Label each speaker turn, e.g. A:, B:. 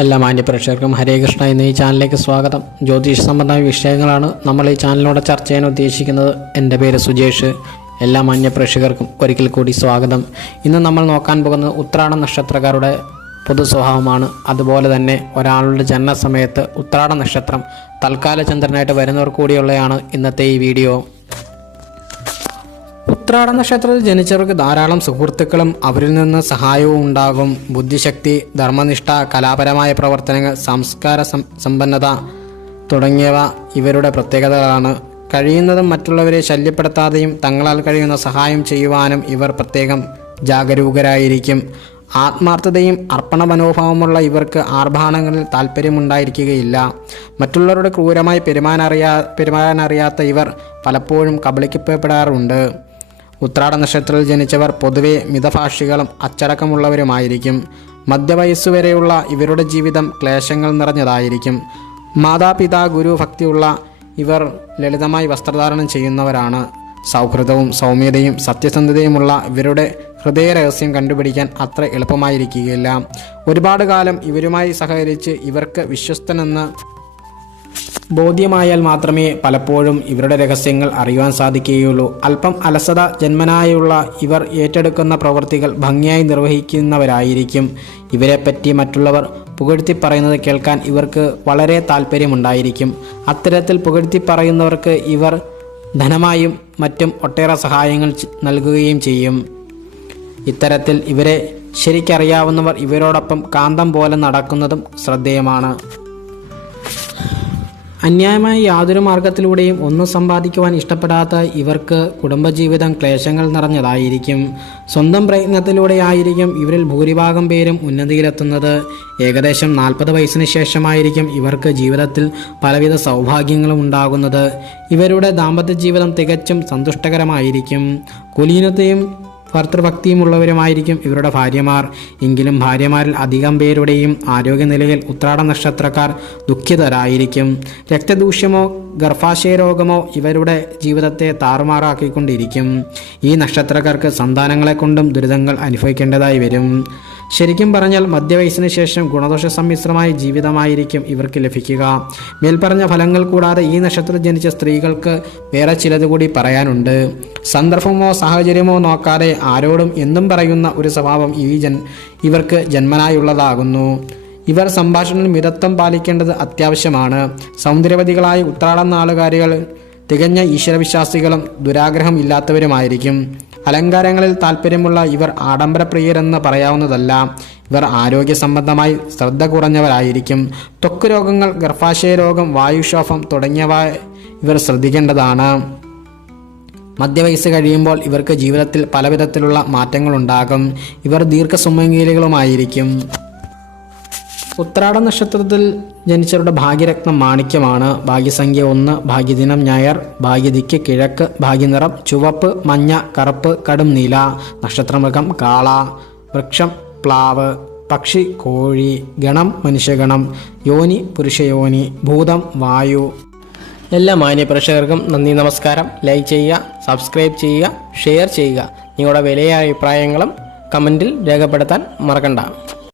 A: എല്ലാ മാന്യപ്രേക്ഷകർക്കും ഹരേ കൃഷ്ണ എന്ന ഈ ചാനലിലേക്ക് സ്വാഗതം. ജ്യോതിഷ സംബന്ധമായ വിഷയങ്ങളാണ് നമ്മൾ ഈ ചാനലിലൂടെ ചർച്ച ചെയ്യാൻ ഉദ്ദേശിക്കുന്നത്. എന്റെ പേര് സുജേഷ്. എല്ലാ മാന്യപ്രേക്ഷകർക്കും ഒരിക്കൽ കൂടി സ്വാഗതം. ഇന്ന് നമ്മൾ നോക്കാൻ പോകുന്നത് ഉത്രാട നക്ഷത്രക്കാരുടെ പൊതു സ്വഭാവമാണ്. അതുപോലെ തന്നെ ഒരാളുടെ ജനന സമയത്ത് ഉത്രാട നക്ഷത്രം തൽക്കാല ചന്ദ്രനായിട്ട് വരുന്നവർ കൂടിയുള്ളതാണ് ഇന്നത്തെ ഈ വീഡിയോ. ഉത്രാട നക്ഷത്രത്തിൽ ജനിച്ചവർക്ക് ധാരാളം സുഹൃത്തുക്കളും അവരിൽ നിന്ന് സഹായവും ഉണ്ടാകും. ബുദ്ധിശക്തി ധർമ്മനിഷ്ഠ കലാപരമായ പ്രവർത്തനങ്ങൾ സംസ്കാര സമ്പന്നത തുടങ്ങിയവ ഇവരുടെ പ്രത്യേകതകളാണ്. കഴിയുന്നതും മറ്റുള്ളവരെ ശല്യപ്പെടുത്താതെയും തങ്ങളാൽ കഴിയുന്ന സഹായം ചെയ്യുവാനും ഇവർ പ്രത്യേകം ജാഗരൂകരായിരിക്കും. ആത്മാർത്ഥതയും അർപ്പണ മനോഭാവമുള്ള ഇവർക്ക് ആർഭാടങ്ങളിൽ താല്പര്യമുണ്ടായിരിക്കുകയില്ല മറ്റുള്ളവരുടെ ക്രൂരമായി പെരുമാനറിയാ പെരുമാറാനറിയാത്ത ഇവർ പലപ്പോഴും കബളിക്കപ്പെടാറുണ്ട്. ഉത്രാട നക്ഷത്രത്തിൽ ജനിച്ചവർ പൊതുവെ മിതഭാഷികളും അച്ചടക്കമുള്ളവരുമായിരിക്കും. മധ്യവയസ്സുവരെയുള്ള ഇവരുടെ ജീവിതം ക്ലേശങ്ങൾ നിറഞ്ഞതായിരിക്കും. മാതാപിതാ ഗുരു ഭക്തിയുള്ള ഇവർ ലളിതമായി വസ്ത്രധാരണം ചെയ്യുന്നവരാണ്. സൗഹൃദവും സൗമ്യതയും സത്യസന്ധതയുമുള്ള ഇവരുടെ ഹൃദയ രഹസ്യം കണ്ടുപിടിക്കാൻ അത്ര എളുപ്പമായിരിക്കുകയില്ല. ഒരുപാട് കാലം ഇവരുമായി സഹകരിച്ച് ഇവർക്ക് വിശ്വസ്തനെന്ന് ബോധ്യമായാൽ മാത്രമേ പലപ്പോഴും ഇവരുടെ രഹസ്യങ്ങൾ അറിയുവാൻ സാധിക്കുകയുള്ളൂ. അല്പം അലസത ജന്മനായുള്ള ഇവർ ഏറ്റെടുക്കുന്ന പ്രവൃത്തികൾ ഭംഗിയായി നിർവഹിക്കുന്നവരായിരിക്കും. ഇവരെപ്പറ്റി മറ്റുള്ളവർ പുകഴ്ത്തി പറയുന്നത് കേൾക്കാൻ ഇവർക്ക് വളരെ താല്പര്യമുണ്ടായിരിക്കും അത്തരത്തിൽ പുകഴ്ത്തി പറയുന്നവർക്ക് ഇവർ ധനമായും മറ്റും ഒട്ടേറെ സഹായങ്ങൾ നൽകുകയും ചെയ്യും. ഇത്തരത്തിൽ ഇവരെ ശരിക്കറിയാവുന്നവർ ഇവരോടൊപ്പം കാന്തം പോലെ നടക്കുന്നതും ശ്രദ്ധേയമാണ്. അന്യായമായ യാതൊരു മാർഗത്തിലൂടെയും ഒന്നും സമ്പാദിക്കുവാൻ ഇഷ്ടപ്പെടാത്ത ഇവർക്ക് കുടുംബജീവിതം ക്ലേശങ്ങൾ നിറഞ്ഞതായിരിക്കും. സ്വന്തം പ്രയത്നത്തിലൂടെയായിരിക്കും ഇവരിൽ ഭൂരിഭാഗം പേരും ഉന്നതിയിലെത്തുന്നത്. ഏകദേശം നാൽപ്പത് വയസ്സിന് ശേഷമായിരിക്കും ഇവർക്ക് ജീവിതത്തിൽ പലവിധ സൗഭാഗ്യങ്ങളും ഉണ്ടാകുന്നത്. ഇവരുടെ ദാമ്പത്യ ജീവിതം തികച്ചും സന്തുഷ്ടകരമായിരിക്കും. കുലീനതയും ഭർത്തൃഭക്തിയുമുള്ളവരുമായിരിക്കും ഇവരുടെ ഭാര്യമാർ. എങ്കിലും ഭാര്യമാരിൽ അധികം പേരുടെയും ആരോഗ്യനിലയിൽ ഉത്രാട നക്ഷത്രക്കാർ ദുഃഖിതരായിരിക്കും. രക്തദൂഷ്യമോ ഗർഭാശയ രോഗമോ ഇവരുടെ ജീവിതത്തെ താറുമാറാക്കിക്കൊണ്ടിരിക്കും. ഈ നക്ഷത്രക്കാർക്ക് സന്താനങ്ങളെ കൊണ്ടും ദുരിതങ്ങൾ അനുഭവിക്കേണ്ടതായി വരും. ശരിക്കും പറഞ്ഞാൽ മധ്യവയസ്സിന് ശേഷം ഗുണദോഷ സമ്മിശ്രമായ ജീവിതമായിരിക്കും ഇവർക്ക് ലഭിക്കുക. മേൽപ്പറഞ്ഞ ഫലങ്ങൾ കൂടാതെ ഈ നക്ഷത്രത്തിൽ ജനിച്ച സ്ത്രീകൾക്ക് വേറെ ചിലത് കൂടി പറയാനുണ്ട്. സന്ദർഭമോ സാഹചര്യമോ നോക്കാതെ ആരോടും എന്നും പറയുന്ന ഒരു സ്വഭാവം ഈ ജൻ ഇവർക്ക് ജന്മനായുള്ളതാകുന്നു. ഇവർ സംഭാഷണത്തിൽ മിതത്വം പാലിക്കേണ്ടത് അത്യാവശ്യമാണ്. സൗന്ദര്യവതികളായ ഉത്രാടം നാളുകാരികൾ തികഞ്ഞ ഈശ്വരവിശ്വാസികളും ദുരാഗ്രഹം ഇല്ലാത്തവരുമായിരിക്കും. അലങ്കാരങ്ങളിൽ താല്പര്യമുള്ള ഇവർ ആഡംബരപ്രിയരെന്ന് പറയാവുന്നതല്ല. ഇവർ ആരോഗ്യ സംബന്ധമായി ശ്രദ്ധ കുറഞ്ഞവരായിരിക്കും. ത്വക്ക് രോഗങ്ങൾ ഗർഭാശയ രോഗം വായുക്ഷോഭം തുടങ്ങിയവ ഇവർ ശ്രദ്ധിക്കേണ്ടതാണ്. മധ്യവയസ്സ് കഴിയുമ്പോൾ ഇവർക്ക് ജീവിതത്തിൽ പലവിധത്തിലുള്ള മാറ്റങ്ങളുണ്ടാകും. ഇവർ ദീർഘസുമംഗീലികളുമായിരിക്കും. ഉത്രാട നക്ഷത്രത്തിൽ ജനിച്ചവരുടെ ഭാഗ്യരത്നം മാണിക്യമാണ്. ഭാഗ്യസംഖ്യ ഒന്ന് ഭാഗ്യദിനം ഞായർ ഭാഗ്യദിക്ക് കിഴക്ക് ഭാഗ്യനിറം ചുവപ്പ് മഞ്ഞ കറുപ്പ് കടും നീല നക്ഷത്രമൃഗം കാള വൃക്ഷം പ്ലാവ് പക്ഷി കോഴി ഗണം മനുഷ്യഗണം യോനി പുരുഷയോനി ഭൂതം വായു. എല്ലാ മാന്യ പ്രേക്ഷകർക്കും നന്ദി നമസ്കാരം. ലൈക്ക് ചെയ്യുക സബ്സ്ക്രൈബ് ചെയ്യുക ഷെയർ ചെയ്യുക. നിങ്ങളുടെ വിലയായ അഭിപ്രായങ്ങളും കമന്റിൽ രേഖപ്പെടുത്താൻ മറക്കണ്ട.